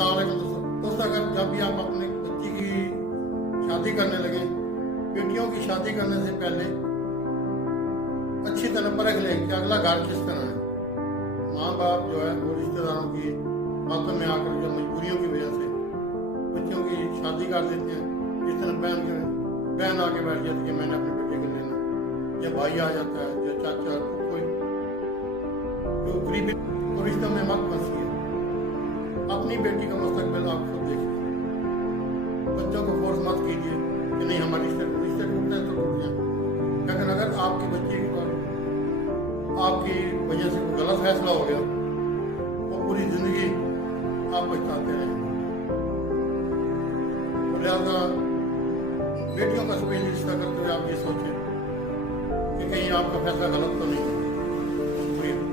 दोस्त अगर जब भी आप अपने बच्ची की शादी करने लगे, बेटियों की शादी करने से पहले अच्छी तरह परख लें कि अगला घर किस तरह है। माँ बाप जो है वो रिश्तेदारों की बातों में आकर या मजबूरियों की वजह से बच्चों की शादी कर देते हैं। जिस तरह बहन आके बैठ जाती है मैंने अपने बेटे को लेना, या भाई आ जाता है या चाचा कोई जो गरीबी और रिश्तों में मत फंसिए। अपनी बेटी का मुस्तकबिल आप खुद देखिए, बच्चों को फोर्स मत कीजिए कि नहीं हमारे रिश्ते टूटते हैं तो टूट जाए। लेकिन अगर आपकी बच्ची पर आपकी वजह से कोई गलत फैसला हो गया तो पूरी जिंदगी आप पछताते रहेंगे। लिहाजा बेटियों का स्पेशल रिश्ता करते हुए आप ये सोचें कि कहीं आपका फैसला गलत तो नहीं है। शुक्रिया।